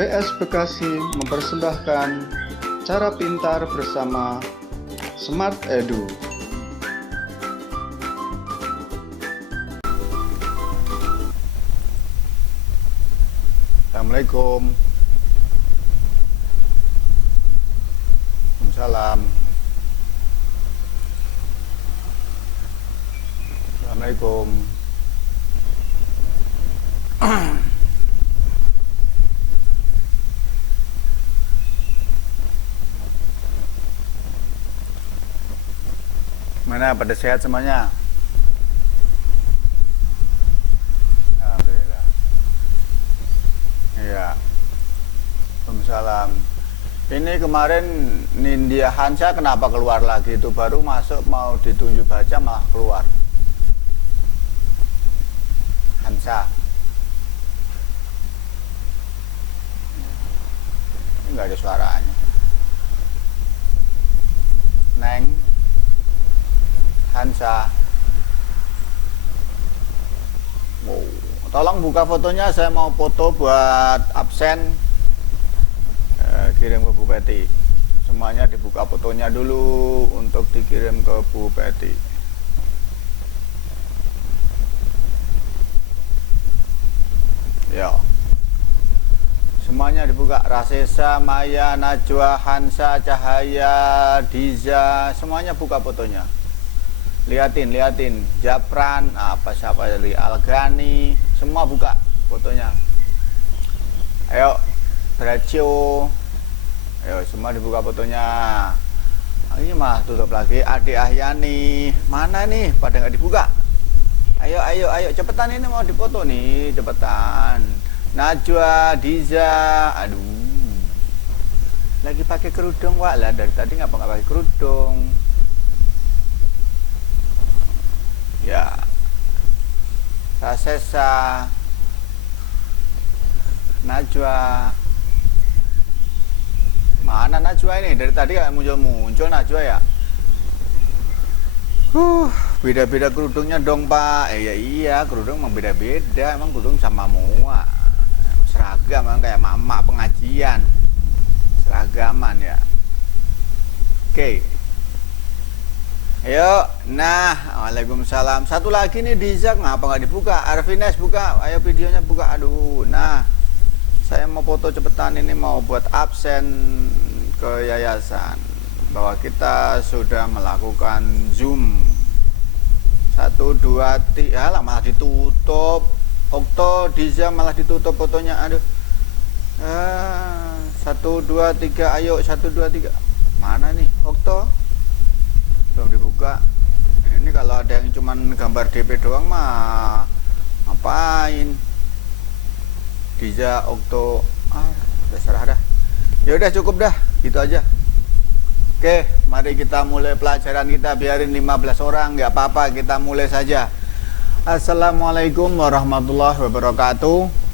PS Bekasi mempersembahkan Cara Pintar bersama Smart Edu. Assalamualaikum. Waalaikumsalam. Assalamualaikum. Mana pada sehat semuanya? Alhamdulillah. Iya. Waalaikumsalam. Ini kemarin Nindya Hansa kenapa keluar lagi? Itu baru masuk mau ditunjuk baca malah keluar. Hansa. Ini nggak ada suaranya. Neng. Hansa. Wow. Tolong buka fotonya, saya mau foto buat absen. Kirim ke Bu Peti. Semuanya dibuka fotonya dulu untuk dikirim ke Bu Peti. Ya. Semuanya dibuka. Rasesa, Maya, Najwa, Hansa, Cahaya, Diza, semuanya buka fotonya. Liatin, Japran, siapa dari Algani, semua buka fotonya. Ayo, Bracio, ayo semua dibuka fotonya. Ini mah tutup lagi. Adik Ahyani, mana nih? Pada nggak dibuka? Ayo, cepetan ini mau dipoto nih, cepetan. Najwa, Diza, aduh, lagi pakai kerudung, wah lah dari tadi nggak pakai kerudung. Ya, Rasesa, Najwa, mana Najwa ini? Dari tadi kayak muncul Najwa ya. Beda-beda kerudungnya dong Pak. Iya, kerudung emang beda-beda. Emang kerudung sama mua. Seragam, emang kayak mak-mak pengajian. Seragaman ya. Oke. Ayo, nah, waalaikumsalam. Satu lagi nih Dizak, ngapa nggak dibuka? Arvines buka, ayo videonya buka. Aduh, nah, saya mau foto cepetan ini mau buat absen ke yayasan bahwa kita sudah melakukan Zoom. 1, 2, 3, lah malah ditutup. Okto, Diza malah ditutup fotonya. Aduh. 1, 2, 3, ayo 1, 2, 3. Mana nih Okto? Belum dibuka. Ini kalau ada yang cuman gambar DP doang mah ngapain? Diza, Okto, udah serah dah. Ya udah cukup dah, gitu aja. Oke, mari kita mulai pelajaran kita. Biarin 15 orang, nggak apa-apa, kita mulai saja. Assalamualaikum warahmatullahi wabarakatuh.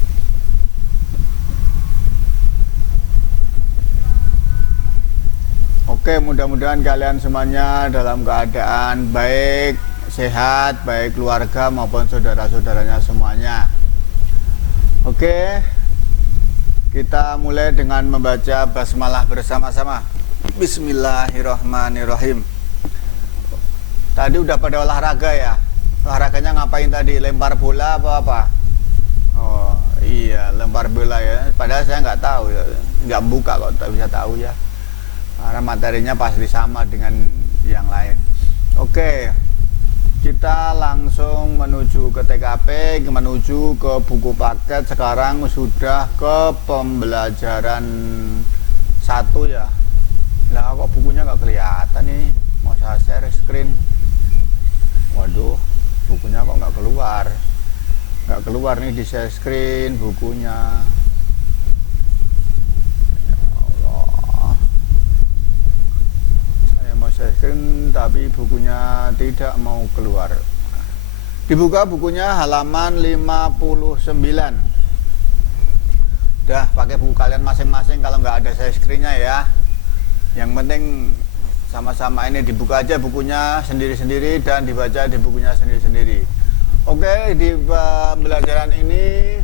Oke, mudah-mudahan kalian semuanya dalam keadaan baik, sehat, baik keluarga maupun saudara-saudaranya semuanya. Oke, kita mulai dengan membaca basmalah bersama-sama. Bismillahirrahmanirrahim. Tadi udah pada olahraga ya? Olahraganya ngapain tadi? Lempar bola apa? Oh iya, lempar bola ya. Padahal saya nggak tahu ya, nggak buka kok, tak bisa tahu ya. Karena materinya pasti sama dengan yang lain. Oke, kita langsung menuju ke TKP, menuju ke buku paket. Sekarang sudah ke pembelajaran 1 ya. Lah kok bukunya nggak kelihatan nih? Mau saya share screen. Waduh, bukunya kok nggak keluar. Nggak keluar nih di share screen bukunya. Screen, tapi bukunya tidak mau keluar. Dibuka bukunya halaman 59. Udah pakai buku kalian masing-masing kalau nggak ada share screen-nya ya. Yang penting sama-sama ini dibuka aja bukunya sendiri-sendiri dan dibaca di bukunya sendiri-sendiri. Oke, di pembelajaran ini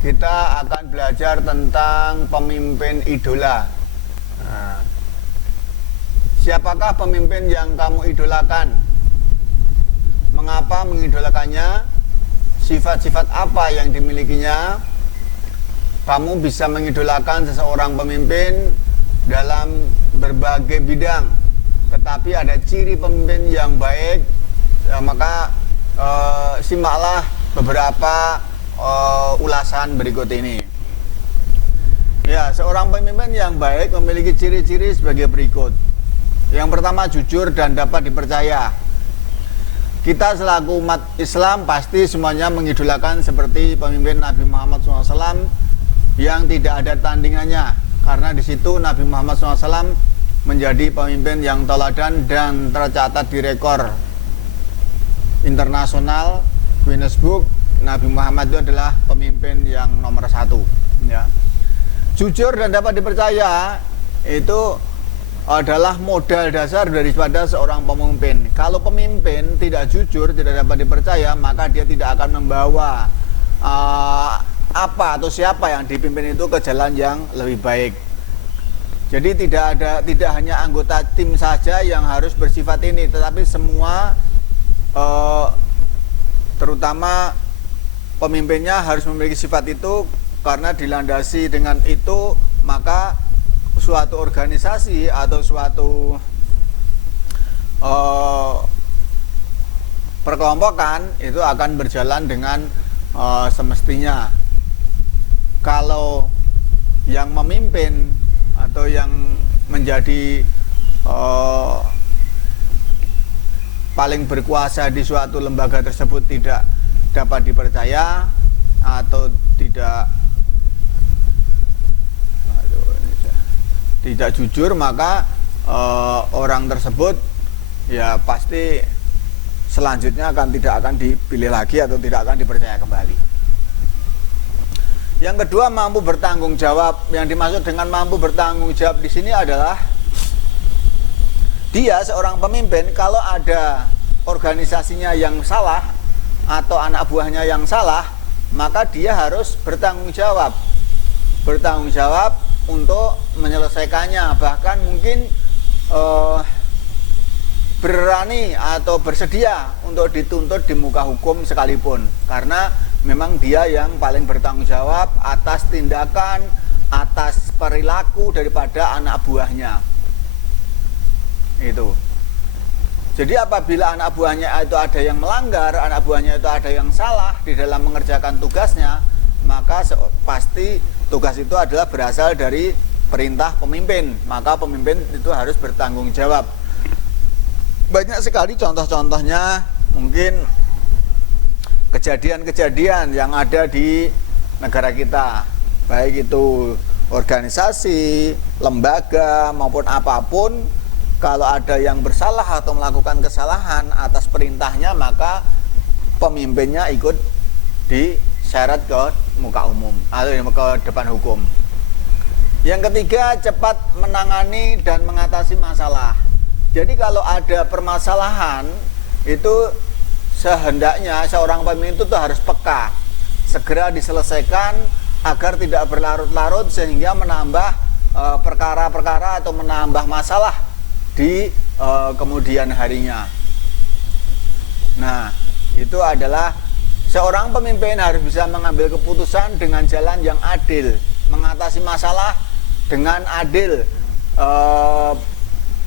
kita akan belajar tentang pemimpin idola. Nah, siapakah pemimpin yang kamu idolakan? Mengapa mengidolakannya? Sifat-sifat apa yang dimilikinya? Kamu bisa mengidolakan seseorang pemimpin dalam berbagai bidang, tetapi ada ciri pemimpin yang baik, maka simaklah beberapa ulasan berikut ini. Ya, seorang pemimpin yang baik memiliki ciri-ciri sebagai berikut. Yang pertama, jujur dan dapat dipercaya. Kita selaku umat Islam pasti semuanya mengidolakan seperti pemimpin Nabi Muhammad SAW yang tidak ada tandingannya, karena di situ Nabi Muhammad SAW menjadi pemimpin yang teladan dan tercatat di rekor internasional Guinness Book. Nabi Muhammad itu adalah pemimpin yang nomor 1, ya. Jujur dan dapat dipercaya itu adalah modal dasar daripada seorang pemimpin. Kalau pemimpin tidak jujur, tidak dapat dipercaya, maka dia tidak akan membawa apa atau siapa yang dipimpin itu ke jalan yang lebih baik. Jadi tidak hanya anggota tim saja yang harus bersifat ini, tetapi semua terutama pemimpinnya harus memiliki sifat itu, karena dilandasi dengan itu maka suatu organisasi atau suatu perkelompokan itu akan berjalan dengan semestinya. Kalau yang memimpin atau yang menjadi paling berkuasa di suatu lembaga tersebut tidak dapat dipercaya atau tidak jujur, maka orang tersebut ya pasti selanjutnya tidak akan dipilih lagi atau tidak akan dipercaya kembali. Yang kedua, mampu bertanggung jawab. Yang dimaksud dengan mampu bertanggung jawab di sini adalah dia seorang pemimpin, kalau ada organisasinya yang salah atau anak buahnya yang salah, maka dia harus bertanggung jawab untuk menyelesaikannya, bahkan mungkin berani atau bersedia untuk dituntut di muka hukum sekalipun, karena memang dia yang paling bertanggung jawab atas tindakan, atas perilaku daripada anak buahnya itu. Jadi apabila anak buahnya itu ada yang melanggar, anak buahnya itu ada yang salah di dalam mengerjakan tugasnya, maka pasti tugas itu adalah berasal dari perintah pemimpin, maka pemimpin itu harus bertanggung jawab. Banyak sekali contoh-contohnya, mungkin kejadian-kejadian yang ada di negara kita, baik itu organisasi, lembaga maupun apapun. Kalau ada yang bersalah atau melakukan kesalahan atas perintahnya, maka pemimpinnya ikut diseret ke muka umum atau ke depan hukum. Yang ketiga, cepat menangani dan mengatasi masalah. Jadi kalau ada permasalahan, itu sehendaknya seorang pemimpin itu harus peka, segera diselesaikan agar tidak berlarut-larut sehingga menambah perkara-perkara atau menambah masalah di kemudian harinya. Nah, itu adalah seorang pemimpin harus bisa mengambil keputusan dengan jalan yang adil, mengatasi masalah dengan adil,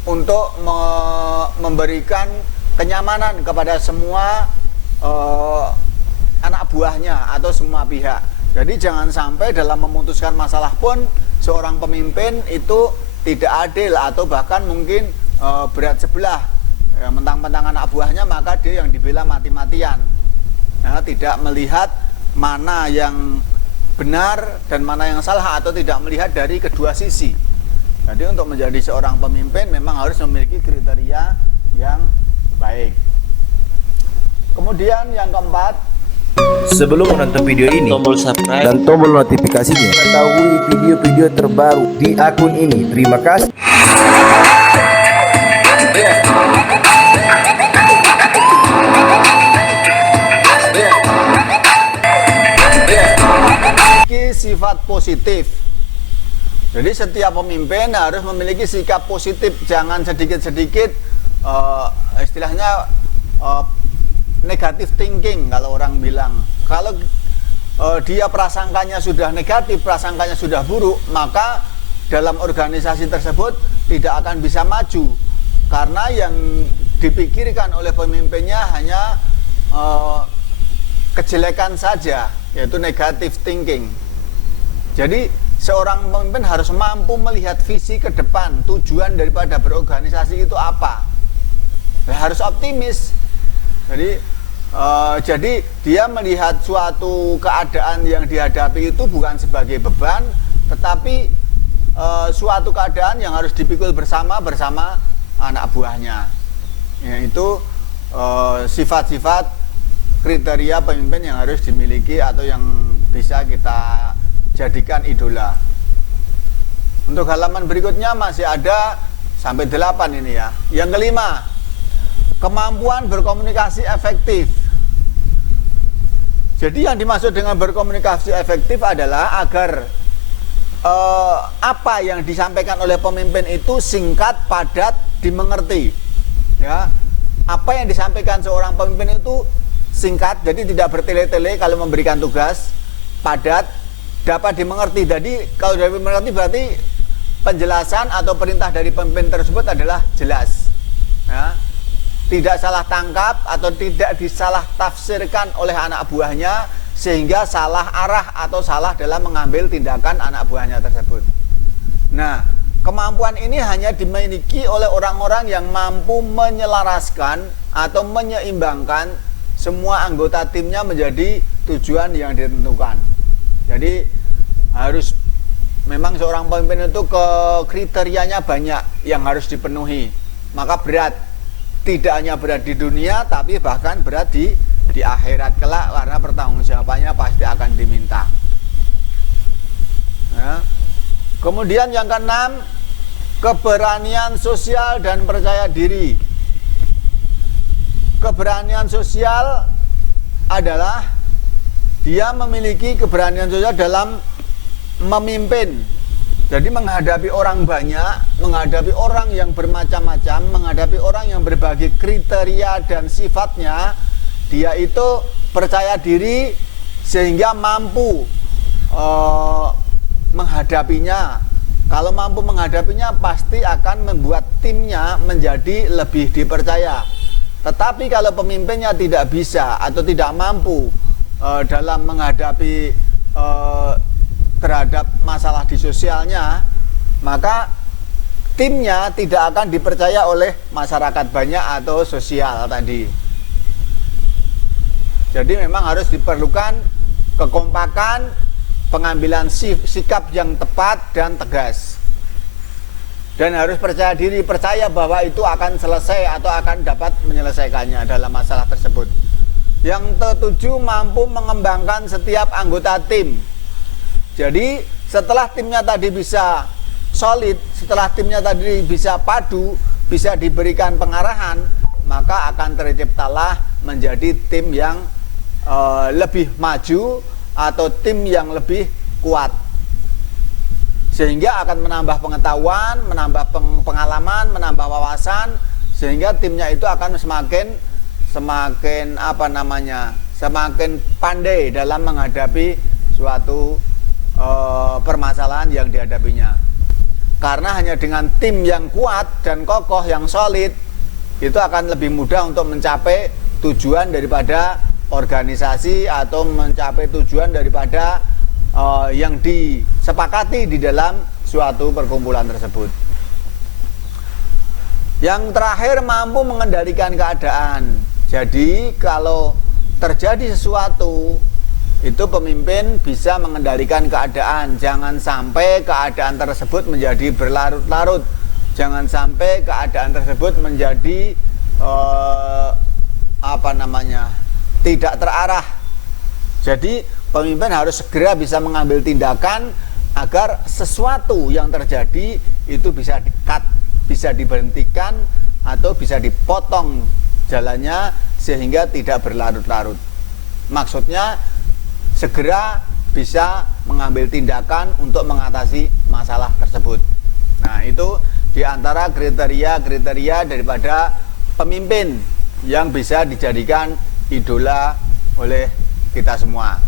untuk memberikan kenyamanan kepada semua anak buahnya atau semua pihak. Jadi jangan sampai dalam memutuskan masalah pun seorang pemimpin itu tidak adil atau bahkan mungkin berat sebelah, mentang-mentang anak buahnya maka dia yang dibela mati-matian. Nah, tidak melihat mana yang benar dan mana yang salah, atau tidak melihat dari kedua sisi. Jadi untuk menjadi seorang pemimpin memang harus memiliki kriteria yang baik. Kemudian yang keempat, sebelum menonton video ini, tombol subscribe dan tombol notifikasinya, ketahui video-video terbaru di akun ini. Terima kasih. bersifat positif. Jadi setiap pemimpin harus memiliki sikap positif, jangan sedikit-sedikit istilahnya negative thinking kalau orang bilang. Kalau dia prasangkanya sudah negatif, prasangkanya sudah buruk, maka dalam organisasi tersebut tidak akan bisa maju, karena yang dipikirkan oleh pemimpinnya hanya kejelekan saja, yaitu negative thinking. Jadi seorang pemimpin harus mampu melihat visi ke depan, tujuan daripada berorganisasi itu apa. Harus optimis. Jadi dia melihat suatu keadaan yang dihadapi itu bukan sebagai beban, tetapi suatu keadaan yang harus dipikul bersama anak buahnya. Yaitu sifat-sifat kriteria pemimpin yang harus dimiliki atau yang bisa kita jadikan idola. Untuk halaman berikutnya masih ada sampai 8 ini ya. Yang kelima, kemampuan berkomunikasi efektif. Jadi yang dimaksud dengan berkomunikasi efektif adalah agar apa yang disampaikan oleh pemimpin itu singkat, padat, dimengerti. Ya, apa yang disampaikan seorang pemimpin itu singkat, jadi tidak bertele-tele kalau memberikan tugas, padat, dapat dimengerti. Jadi kalau dapat dimengerti berarti penjelasan atau perintah dari pemimpin tersebut adalah jelas. Ya, tidak salah tangkap atau tidak disalah tafsirkan oleh anak buahnya sehingga salah arah atau salah dalam mengambil tindakan anak buahnya tersebut. Nah, kemampuan ini hanya dimiliki oleh orang-orang yang mampu menyelaraskan atau menyeimbangkan semua anggota timnya menjadi tujuan yang ditentukan. Jadi harus memang seorang pemimpin itu kriterianya banyak yang harus dipenuhi. Maka berat, tidak hanya berat di dunia tapi bahkan berat di akhirat kelak, karena pertanggungjawabannya pasti akan diminta. Ya. Kemudian yang keenam, keberanian sosial dan percaya diri. Keberanian sosial adalah dia memiliki keberanian sosial dalam memimpin. Jadi menghadapi orang banyak, menghadapi orang yang bermacam-macam, menghadapi orang yang berbagai kriteria dan sifatnya, dia itu percaya diri sehingga mampu menghadapinya. Kalau mampu menghadapinya pasti akan membuat timnya menjadi lebih dipercaya. Tetapi kalau pemimpinnya tidak bisa atau tidak mampu dalam menghadapi terhadap masalah di sosialnya, maka timnya tidak akan dipercaya oleh masyarakat banyak atau sosial tadi. Jadi memang harus diperlukan kekompakan, pengambilan sikap yang tepat dan tegas. Dan harus percaya diri, percaya bahwa itu akan selesai atau akan dapat menyelesaikannya dalam masalah tersebut. Yang ketujuh, mampu mengembangkan setiap anggota tim. Jadi setelah timnya tadi bisa solid, setelah timnya tadi bisa padu, bisa diberikan pengarahan, maka akan terciptalah menjadi tim yang lebih maju atau tim yang lebih kuat, sehingga akan menambah pengetahuan, menambah pengalaman, menambah wawasan, sehingga timnya itu akan semakin semakin pandai dalam menghadapi suatu permasalahan yang dihadapinya. Karena hanya dengan tim yang kuat dan kokoh yang solid, itu akan lebih mudah untuk mencapai tujuan daripada organisasi atau mencapai tujuan daripada yang disepakati di dalam suatu perkumpulan tersebut. Yang terakhir, mampu mengendalikan keadaan. Jadi kalau terjadi sesuatu, itu pemimpin bisa mengendalikan keadaan. Jangan sampai keadaan tersebut menjadi berlarut-larut. Jangan sampai keadaan tersebut menjadi tidak terarah. Jadi pemimpin harus segera bisa mengambil tindakan agar sesuatu yang terjadi itu bisa di-cut, bisa diberhentikan atau bisa dipotong jalannya sehingga tidak berlarut-larut. Maksudnya segera bisa mengambil tindakan untuk mengatasi masalah tersebut. Nah, itu diantara kriteria-kriteria daripada pemimpin yang bisa dijadikan idola oleh kita semua.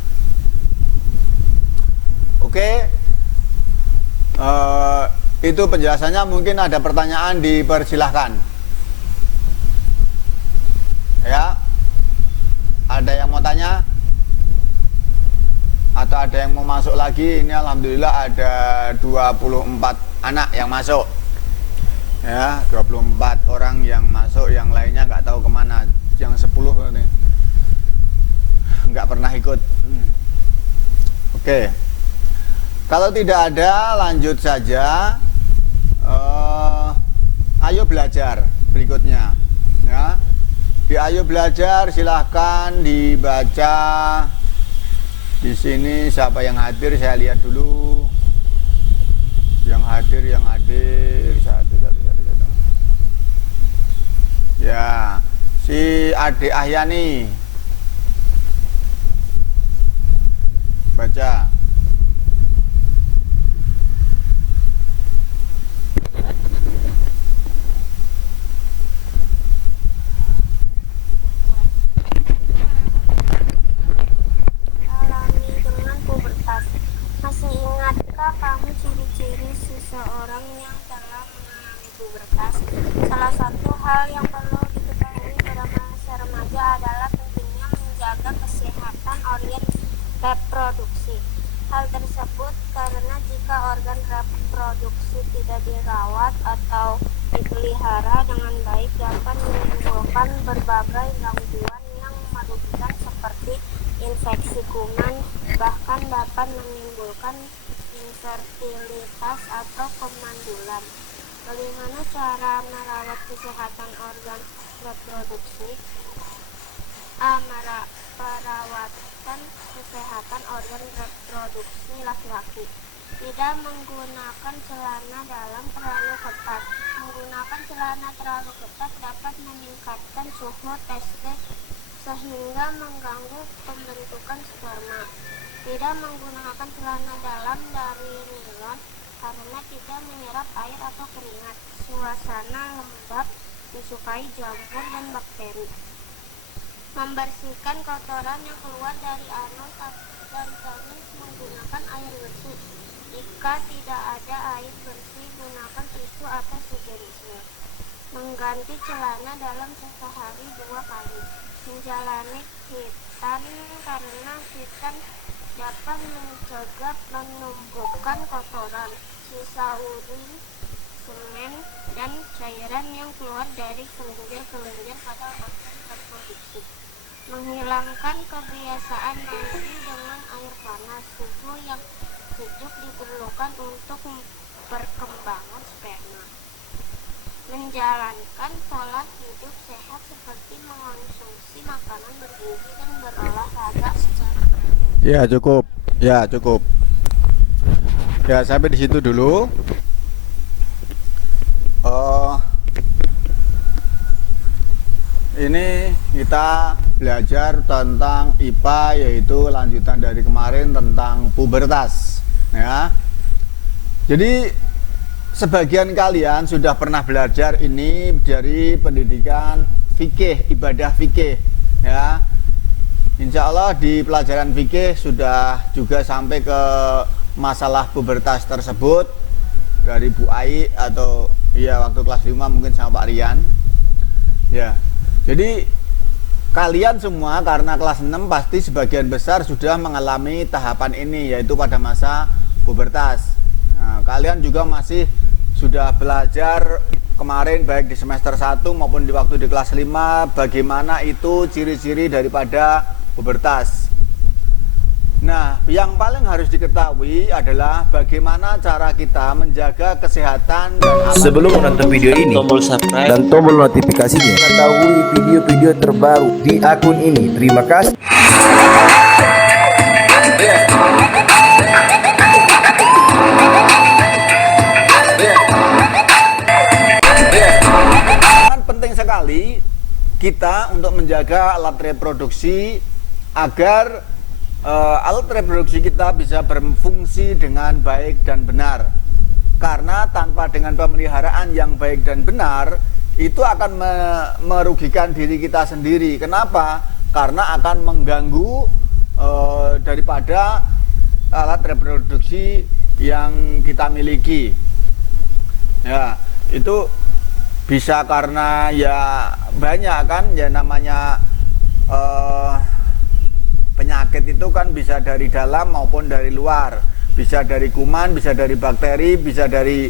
Oke, itu penjelasannya. Mungkin ada pertanyaan, dipersilahkan. Ya, ada yang mau tanya? Atau ada yang mau masuk lagi? Ini alhamdulillah ada 24 anak yang masuk. Ya, 24 orang yang masuk, yang lainnya nggak tahu kemana. Yang 10 ini nggak pernah ikut. Oke. Kalau tidak ada, lanjut saja. Ayo belajar berikutnya. Ya. Di Ayo Belajar silahkan dibaca. Di sini siapa yang hadir, saya lihat dulu. Yang hadir satu. Ya, si Adik Ahyani baca. Masih ingatkah kamu ciri-ciri seseorang yang telah mengalami pubertas? Salah satu hal yang perlu diketahui pada masa remaja adalah pentingnya menjaga kesehatan organ reproduksi. Hal tersebut karena jika organ reproduksi tidak dirawat atau dipelihara dengan baik dapat menimbulkan berbagai gangguan yang merugikan seperti infeksi kuman, bahkan dapat menimbulkan infertilitas atau kemandulan. Bagaimana cara merawat kesehatan organ reproduksi? Perawatan kesehatan organ reproduksi laki-laki. Tidak menggunakan celana dalam terlalu ketat. Menggunakan celana terlalu ketat dapat meningkatkan suhu testis sehingga mengganggu pembentukan sperma. Tidak menggunakan celana dalam dari nilon karena tidak menyerap air atau keringat. Suasana lembab disukai jamur dan bakteri. Membersihkan kotoran yang keluar dari anus dan penis menggunakan air bersih. Jika tidak ada air bersih, gunakan tisu atau sejenisnya. Mengganti celana dalam sehari 2 kali. Menjalani khitan karena khitan dapat mencegah menumbuhkan kotoran, sisa urin, semen, dan cairan yang keluar dari kelenjar-kelenjar pada organ reproduksi. Menghilangkan kebiasaan mandi dengan air panas. Suhu yang sejuk diperlukan untuk perkembangan sperma. Menjalankan pola hidup sehat seperti mengonsumsi makanan bergizi dan berolahraga secara teratur. Ya cukup. Ya, sampai di situ dulu. Ini kita belajar tentang IPA, yaitu lanjutan dari kemarin tentang pubertas. Ya. Jadi sebagian kalian sudah pernah belajar ini dari pendidikan fikih, ibadah fikih, ya. Insya Allah di pelajaran fikih sudah juga sampai ke masalah pubertas tersebut dari Bu Ai, atau ya waktu kelas 5 mungkin sama Pak Rian. Ya. Jadi kalian semua karena kelas 6 pasti sebagian besar sudah mengalami tahapan ini, yaitu pada masa pubertas. Nah, kalian juga masih sudah belajar kemarin baik di semester 1 maupun di waktu di kelas 5 bagaimana itu ciri-ciri daripada pubertas. Nah, yang paling harus diketahui adalah bagaimana cara kita menjaga kesehatan dan Sebelum menonton video ini, tombol subscribe dan tombol notifikasinya, ketahui video-video terbaru di akun ini. Terima kasih. Penting sekali kita untuk menjaga alat reproduksi agar alat reproduksi kita bisa berfungsi dengan baik dan benar. Karena tanpa dengan pemeliharaan yang baik dan benar, itu akan merugikan diri kita sendiri. Kenapa? Karena akan mengganggu daripada alat reproduksi yang kita miliki. Ya, itu bisa karena ya banyak kan, ya namanya penyakit itu kan bisa dari dalam maupun dari luar, bisa dari kuman, bisa dari bakteri, bisa dari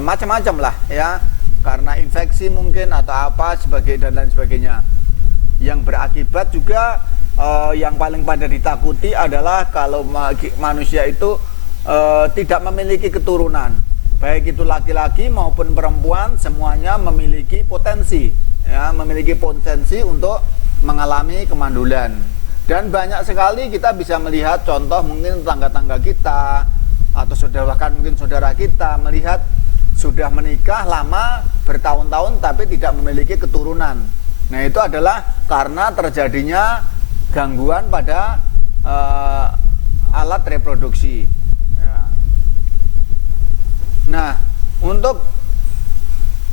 macam-macam lah ya, karena infeksi mungkin atau apa sebagai dan lain sebagainya. Yang berakibat juga yang paling pada ditakuti adalah kalau manusia itu tidak memiliki keturunan, baik itu laki-laki maupun perempuan, semuanya memiliki potensi ya, memiliki potensi untuk mengalami kemandulan. Dan banyak sekali kita bisa melihat contoh mungkin tetangga-tetangga kita atau bahkan mungkin saudara kita melihat sudah menikah lama bertahun-tahun tapi tidak memiliki keturunan. Nah, itu adalah karena terjadinya gangguan pada alat reproduksi. Ya. Nah, untuk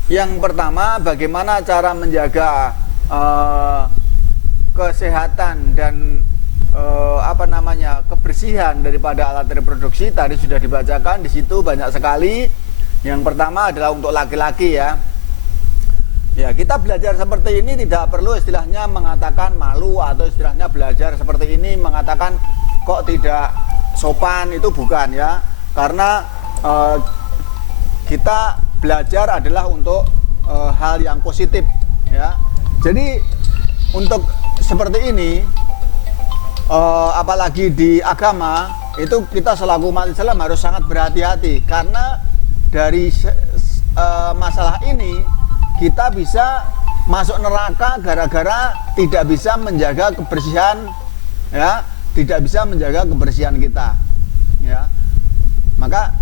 yang pertama, bagaimana cara menjaga kesehatan dan kebersihan daripada alat reproduksi tadi sudah dibacakan di situ banyak sekali. Yang pertama adalah untuk laki-laki ya. Ya, kita belajar seperti ini tidak perlu istilahnya mengatakan malu atau istilahnya belajar seperti ini mengatakan kok tidak sopan, itu bukan ya. Karena kita belajar adalah untuk hal yang positif ya. Jadi untuk seperti ini, apalagi di agama itu kita selaku umat Islam harus sangat berhati-hati, karena dari masalah ini kita bisa masuk neraka gara-gara tidak bisa menjaga kebersihan ya, tidak bisa menjaga kebersihan kita ya. Maka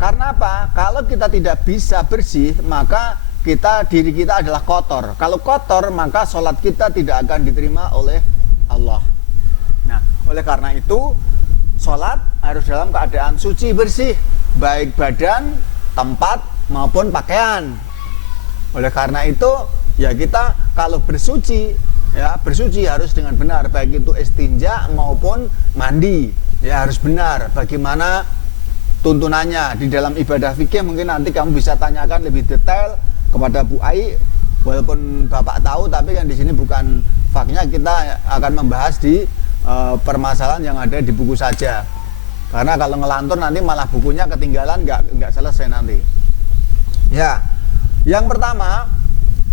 karena apa? Kalau kita tidak bisa bersih, maka diri kita adalah kotor. Kalau kotor, maka sholat kita tidak akan diterima oleh Allah. Nah, oleh karena itu sholat harus dalam keadaan suci, bersih, baik badan, tempat maupun pakaian. Oleh karena itu ya kita kalau bersuci ya, bersuci harus dengan benar, baik itu istinja maupun mandi ya, harus benar. Bagaimana tuntunannya di dalam ibadah fikih, mungkin nanti kamu bisa tanyakan lebih detail kepada Bu Ai, walaupun Bapak tahu, tapi kan di sini bukan faknya, kita akan membahas di permasalahan yang ada di buku saja. Karena kalau ngelantur nanti malah bukunya ketinggalan, nggak selesai nanti. Ya, yang pertama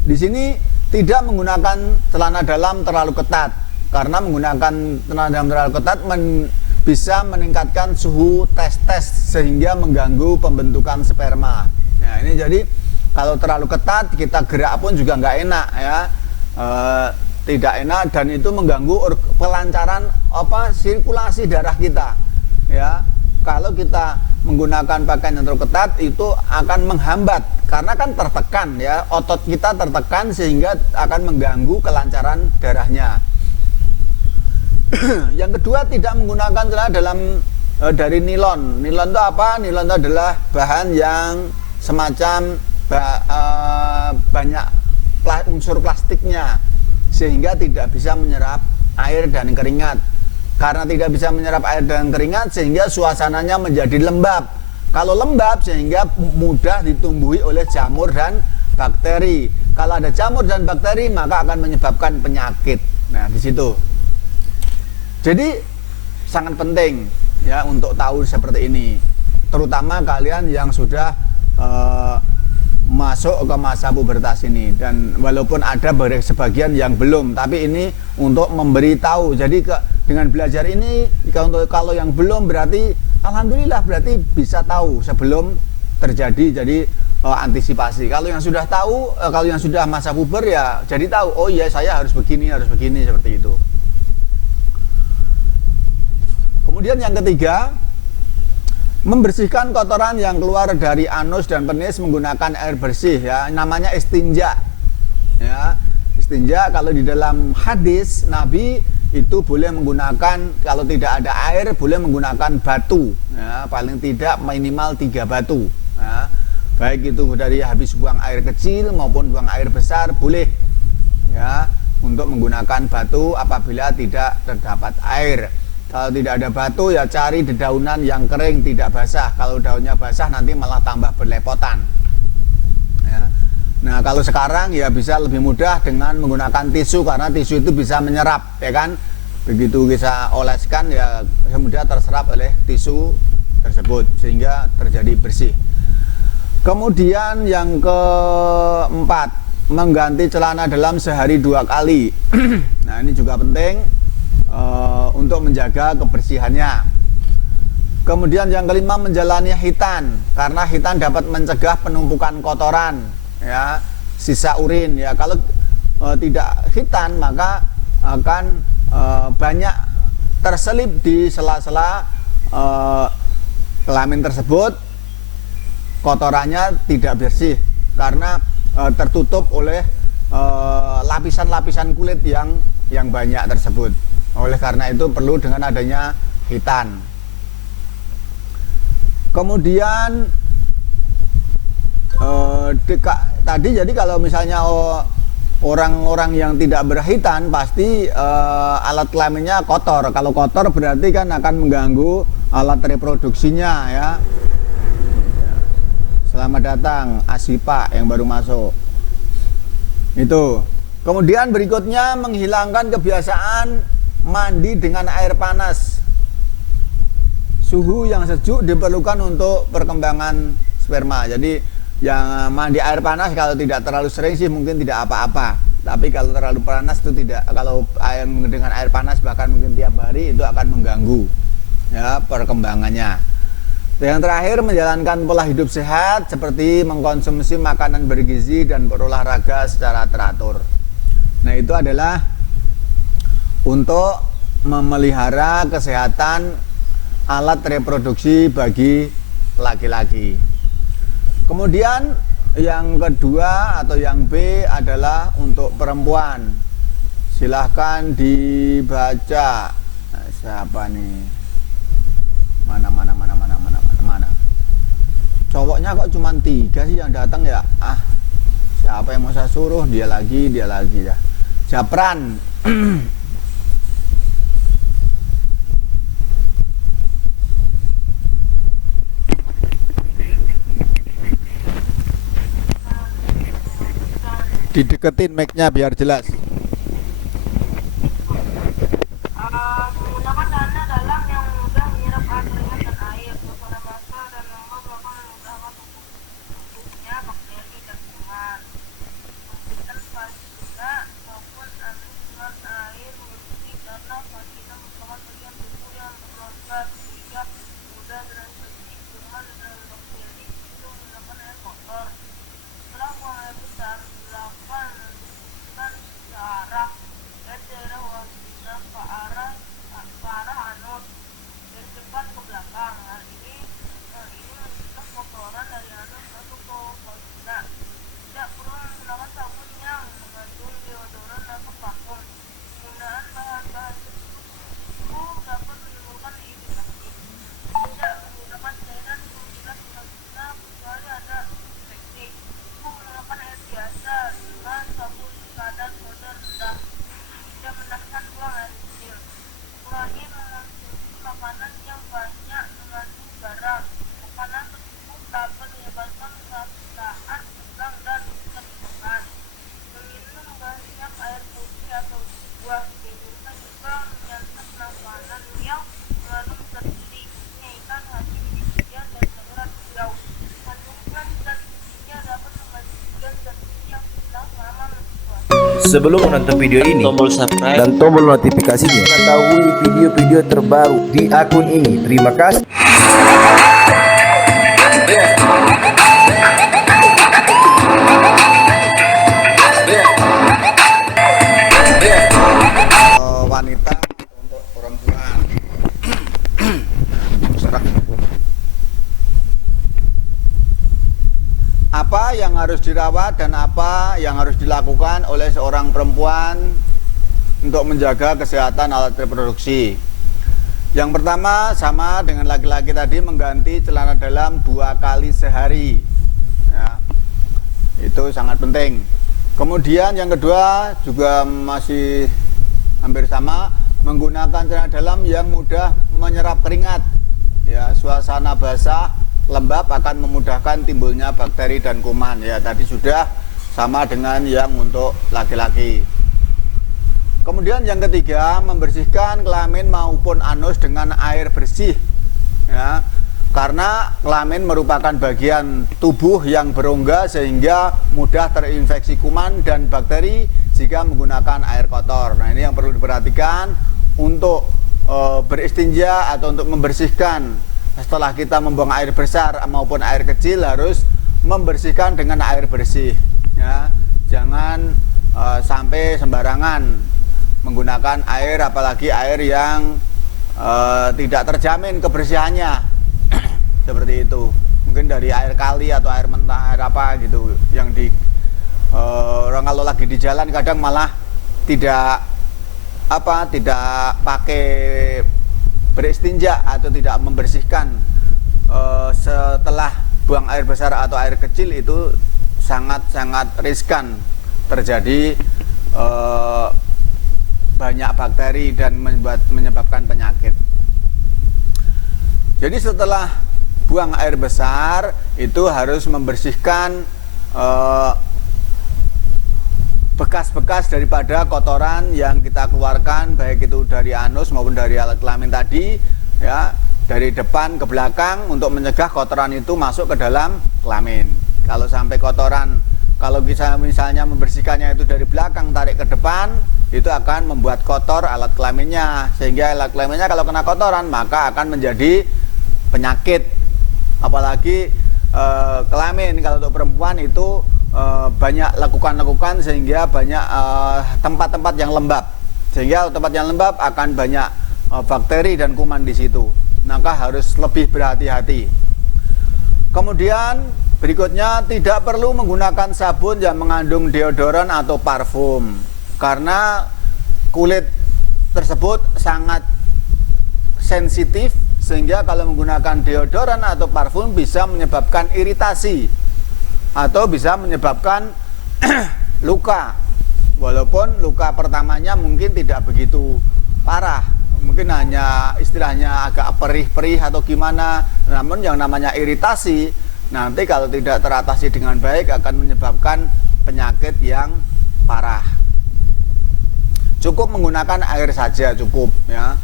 di sini tidak menggunakan celana dalam terlalu ketat, karena menggunakan celana dalam terlalu ketat bisa meningkatkan suhu testes sehingga mengganggu pembentukan sperma. Nah, ini jadi kalau terlalu ketat kita gerak pun juga nggak enak ya, tidak enak, dan itu mengganggu kelancaran sirkulasi darah kita ya. Kalau kita menggunakan pakaian yang terlalu ketat itu akan menghambat, karena kan tertekan ya, otot kita tertekan sehingga akan mengganggu kelancaran darahnya. Yang kedua, tidak menggunakan celana dalam dari nilon. Nilon itu apa? Nilon itu adalah bahan yang semacam banyak unsur plastiknya, sehingga tidak bisa menyerap air dan keringat. Karena tidak bisa menyerap air dan keringat, sehingga suasananya menjadi lembab. Kalau lembab, sehingga mudah ditumbuhi oleh jamur dan bakteri. Kalau ada jamur dan bakteri, maka akan menyebabkan penyakit. Nah, di situ. Jadi sangat penting ya untuk tahu seperti ini, terutama kalian yang sudah masuk ke masa pubertas ini. Dan walaupun ada sebagian yang belum, tapi ini untuk memberitahu. Jadi dengan belajar ini, kalau yang belum berarti alhamdulillah, berarti bisa tahu sebelum terjadi, jadi antisipasi. Kalau yang sudah tahu, kalau yang sudah masa puber ya jadi tahu, oh iya saya harus begini seperti itu. Kemudian yang ketiga, membersihkan kotoran yang keluar dari anus dan penis menggunakan air bersih ya, namanya istinja ya. Istinja, kalau di dalam hadis Nabi itu boleh menggunakan, kalau tidak ada air boleh menggunakan batu ya, paling tidak minimal 3 batu ya. Baik itu dari habis buang air kecil maupun buang air besar boleh ya, untuk menggunakan batu apabila tidak terdapat air. Kalau tidak ada batu ya cari dedaunan yang kering tidak basah. Kalau daunnya basah nanti malah tambah berlepotan ya. Nah kalau sekarang ya bisa lebih mudah dengan menggunakan tisu, karena tisu itu bisa menyerap ya kan. Begitu kita oleskan ya mudah terserap oleh tisu tersebut sehingga terjadi bersih. Kemudian yang keempat, mengganti celana dalam sehari 2 kali. Nah ini juga penting untuk menjaga kebersihannya. Kemudian yang kelima, menjalani hitan, karena hitan dapat mencegah penumpukan kotoran ya, sisa urin ya. Kalau tidak hitan maka akan banyak terselip di sela-sela kelamin tersebut, kotorannya tidak bersih karena tertutup oleh lapisan-lapisan kulit yang banyak tersebut. Oleh karena itu perlu dengan adanya hitan. Kemudian tadi jadi kalau misalnya orang-orang yang tidak berhitan pasti alat kelaminnya kotor. Kalau kotor berarti kan akan mengganggu alat reproduksinya ya. Selamat datang Asipa yang baru masuk. Itu. Kemudian berikutnya, menghilangkan kebiasaan mandi dengan air panas. Suhu yang sejuk diperlukan untuk perkembangan sperma. Jadi yang mandi air panas kalau tidak terlalu sering sih mungkin tidak apa-apa. Tapi kalau terlalu panas itu tidak. Kalau air dengan air panas bahkan mungkin tiap hari itu akan mengganggu ya perkembangannya. Yang terakhir, menjalankan pola hidup sehat seperti mengkonsumsi makanan bergizi dan berolahraga secara teratur. Nah itu adalah untuk memelihara kesehatan alat reproduksi bagi laki-laki. Kemudian yang kedua atau yang B adalah untuk perempuan. Silahkan dibaca. Nah, siapa nih? Mana. Cowoknya kok cuma 3 sih yang datang ya? Siapa yang mau saya suruh? Dia lagi dah. Japran. Dideketin mic-nya biar jelas. Menggunakan dana dalam yang mudah menyerap air keringat dan air, suasana basah dan lembab melakukan memudahkan tumbuhnya bakteri dan kuman. Memberikan vagina maupun anus dengan air bersih karena vagina merupakan bagian tubuh yang berlontar sehingga mudah terinfeksi kuman dan bakteri. Itu menggunakan air kotor. Setelah buang air besar, silakan menunjukkan searah dari daerah vagina ke arah anus dari depan ke belakang. Hal ini mencegah kotoran dari anus masuk ke vagina. Tidak perlu menggunakan sabun yang mengandung deodoran atau parfum. Penggunaan bahan-bahan tersebut dapat menimbulkan iritasi. Tidak menggunakan cairan pembilas vagina kecuali ada infeksi. Menggunakan air biasa dengan sabun kadar soda rendah. Tidak menahan buang air kecil. Kurangi mengonsumsi makanan yang banyak mengandung garam. Makanan tersebut dapat menyebabkan keracunan, tegang dan kebingungan. Meminum banyak air putih atau buah. Dianjurkan juga menyantap makanan yang mengandung zat gizi, ikan, hati, isian, dan sayuran hijau. Kandungan zat gizinya dapat menggantikan zat gizi yang hilang selama menstruasi. Sebelum menonton video ini, tombol subscribe dan tombol notifikasinya, mengetahui video-video terbaru di akun ini. Terima kasih. Wanita untuk perempuan. Apa yang harus dirawat dan apa yang harus dilakukan oleh seorang perempuan untuk menjaga kesehatan alat reproduksi. Yang pertama sama dengan laki-laki tadi, mengganti celana dalam 2 kali sehari ya, itu sangat penting. Kemudian yang kedua juga masih hampir sama, menggunakan celana dalam yang mudah menyerap keringat ya. Suasana basah lembab akan memudahkan timbulnya bakteri dan kuman ya, tadi sudah sama dengan yang untuk laki-laki. Kemudian yang ketiga, membersihkan kelamin maupun anus dengan air bersih ya, karena kelamin merupakan bagian tubuh yang berongga sehingga mudah terinfeksi kuman dan bakteri jika menggunakan air kotor. Nah, ini yang perlu diperhatikan untuk beristinja atau untuk membersihkan. Setelah kita membuang air besar maupun air kecil, harus membersihkan dengan air bersih ya. Jangan sampai sembarangan menggunakan air, apalagi air yang tidak terjamin kebersihannya seperti itu. Mungkin dari air kali atau air mentah, air apa gitu, yang di orang kalau lagi di jalan kadang malah tidak pakai beristinja atau tidak membersihkan setelah buang air besar atau air kecil, itu sangat riskan terjadi banyak bakteri dan menyebabkan penyakit. Jadi setelah buang air besar itu harus membersihkan bekas-bekas daripada kotoran yang kita keluarkan, baik itu dari anus maupun dari alat kelamin tadi ya, dari depan ke belakang, untuk mencegah kotoran itu masuk ke dalam kelamin. Kalau sampai kotoran, kalau kita misalnya membersihkannya itu dari belakang tarik ke depan, itu akan membuat kotor alat kelaminnya, sehingga alat kelaminnya kalau kena kotoran maka akan menjadi penyakit. Apalagi kelamin kalau untuk perempuan itu banyak lekukan-lekukan, sehingga banyak tempat-tempat yang lembab, sehingga tempat yang lembab akan banyak bakteri dan kuman di situ. Maka harus lebih berhati-hati. Kemudian berikutnya, tidak perlu menggunakan sabun yang mengandung deodoran atau parfum, karena kulit tersebut sangat sensitif, sehingga kalau menggunakan deodoran atau parfum bisa menyebabkan iritasi atau bisa menyebabkan luka. Walaupun luka pertamanya mungkin tidak begitu parah, mungkin hanya istilahnya agak perih-perih atau gimana, namun yang namanya iritasi nanti kalau tidak teratasi dengan baik akan menyebabkan penyakit yang parah. Cukup menggunakan air saja cukup ya.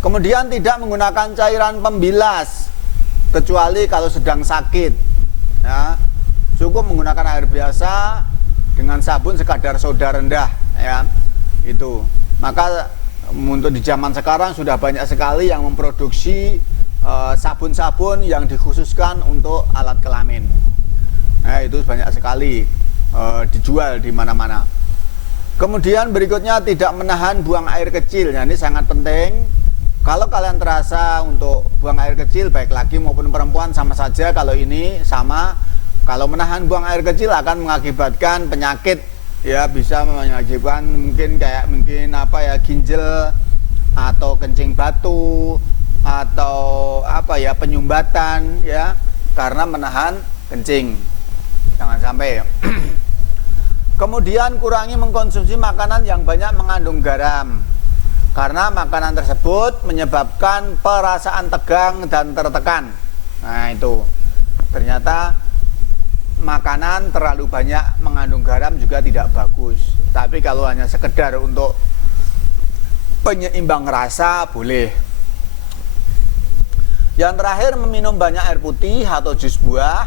Kemudian tidak menggunakan cairan pembilas kecuali kalau sedang sakit ya. Cukup menggunakan air biasa dengan sabun sekadar soda rendah ya. Itu. Maka untuk di zaman sekarang sudah banyak sekali yang memproduksi sabun-sabun yang dikhususkan untuk alat kelamin. Nah, itu banyak sekali dijual di mana-mana. Kemudian berikutnya, tidak menahan buang air kecil. Nah, ini sangat penting. Kalau kalian terasa untuk buang air kecil, baik laki maupun perempuan sama saja. Kalau ini sama, kalau menahan buang air kecil akan mengakibatkan penyakit ya, bisa mengakibatkan mungkin ginjal atau kencing batu atau penyumbatan ya, karena menahan kencing. Jangan sampai. Kemudian kurangi mengkonsumsi makanan yang banyak mengandung garam, karena makanan tersebut menyebabkan perasaan tegang dan tertekan. Nah, itu ternyata makanan terlalu banyak mengandung garam juga tidak bagus. Tapi kalau hanya sekedar untuk penyeimbang rasa boleh. Yang terakhir, meminum banyak air putih atau jus buah.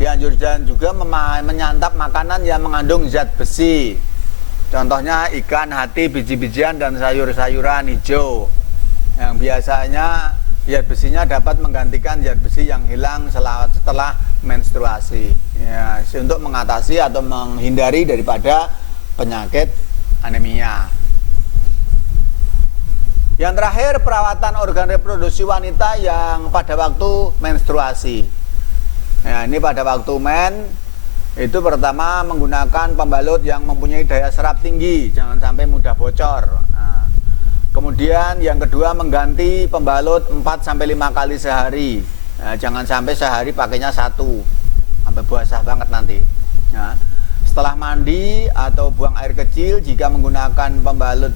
Dianjurkan juga menyantap makanan yang mengandung zat besi. Contohnya ikan, hati, biji-bijian, dan sayur-sayuran hijau. Yang biasanya zat besinya dapat menggantikan zat besi yang hilang setelah menstruasi. Ya, untuk mengatasi atau menghindari daripada penyakit anemia. Yang terakhir, perawatan organ reproduksi wanita yang pada waktu menstruasi. Nah, ini pada waktu Itu pertama menggunakan pembalut yang mempunyai daya serap tinggi, jangan sampai mudah bocor. Nah, kemudian yang kedua mengganti pembalut 4-5 kali sehari. Nah, jangan sampai sehari pakainya 1, sampai basah banget nanti. Nah, setelah mandi atau buang air kecil, jika menggunakan pembalut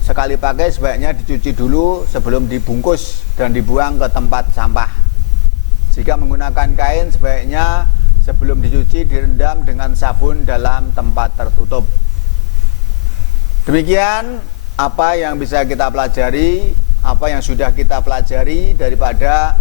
sekali pakai sebaiknya dicuci dulu sebelum dibungkus dan dibuang ke tempat sampah. Jika menggunakan kain sebaiknya sebelum dicuci direndam dengan sabun dalam tempat tertutup. Demikian apa yang bisa kita pelajari, apa yang sudah kita pelajari daripada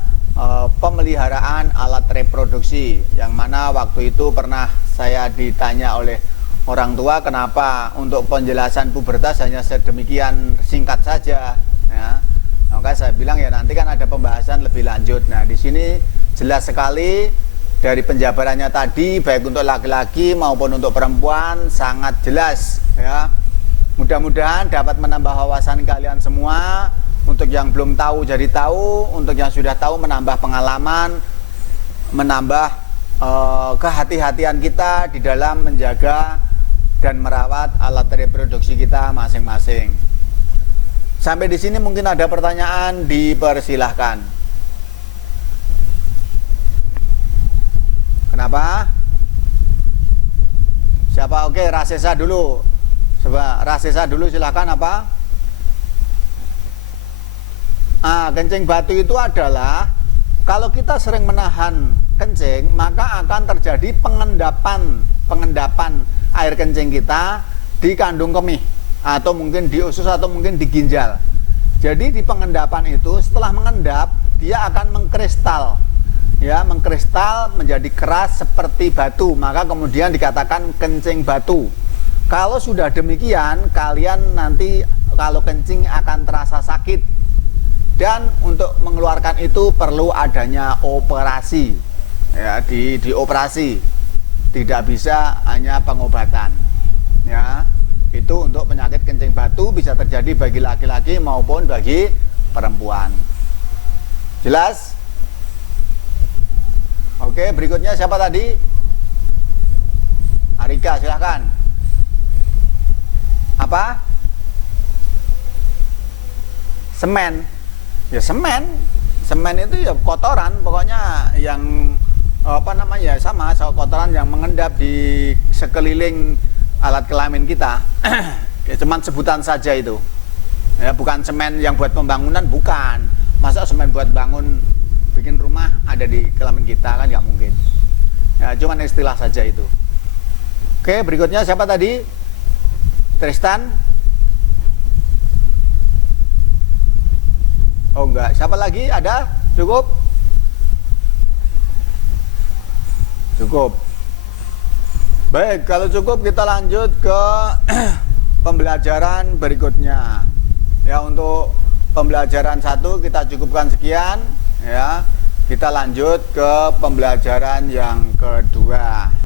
pemeliharaan alat reproduksi, yang mana waktu itu pernah saya ditanya oleh orang tua kenapa untuk penjelasan pubertas hanya sedemikian singkat saja. Ya, maka saya bilang ya nanti kan ada pembahasan lebih lanjut. Nah di sini jelas sekali dari penjabarannya tadi, baik untuk laki-laki maupun untuk perempuan sangat jelas. Ya, mudah-mudahan dapat menambah wawasan kalian semua. Untuk yang belum tahu jadi tahu, untuk yang sudah tahu menambah pengalaman, menambah kehati-hatian kita di dalam menjaga dan merawat alat reproduksi kita masing-masing. Sampai di sini mungkin ada pertanyaan, dipersilahkan. Kenapa? Siapa? Oke, Rasesa dulu. Coba Rasesa dulu silahkan apa? Kencing batu itu adalah kalau kita sering menahan kencing, maka akan terjadi pengendapan air kencing kita di kandung kemih atau mungkin di usus atau mungkin di ginjal. Jadi di pengendapan itu setelah mengendap dia akan mengkristal, ya mengkristal menjadi keras seperti batu, maka kemudian dikatakan kencing batu. Kalau sudah demikian, kalian nanti kalau kencing akan terasa sakit. Dan untuk mengeluarkan itu perlu adanya operasi, ya dioperasi, tidak bisa hanya pengobatan. Ya, itu untuk penyakit kencing batu bisa terjadi bagi laki-laki maupun bagi perempuan. Jelas? Oke, berikutnya siapa tadi? Arika, silahkan. Apa? Semen. Ya semen itu ya kotoran, pokoknya yang sama kotoran yang mengendap di sekeliling alat kelamin kita. Ya, cuman sebutan saja itu. Ya, bukan semen yang buat pembangunan, bukan. Masa semen buat bikin rumah ada di kelamin kita, kan nggak mungkin. Ya, cuman istilah saja itu. Oke, berikutnya siapa tadi? Tristan. Oh enggak, siapa lagi? Ada? Cukup? Cukup. Baik, kalau cukup kita lanjut ke pembelajaran berikutnya. Ya, untuk pembelajaran 1 kita cukupkan sekian, ya. Kita lanjut ke pembelajaran yang kedua.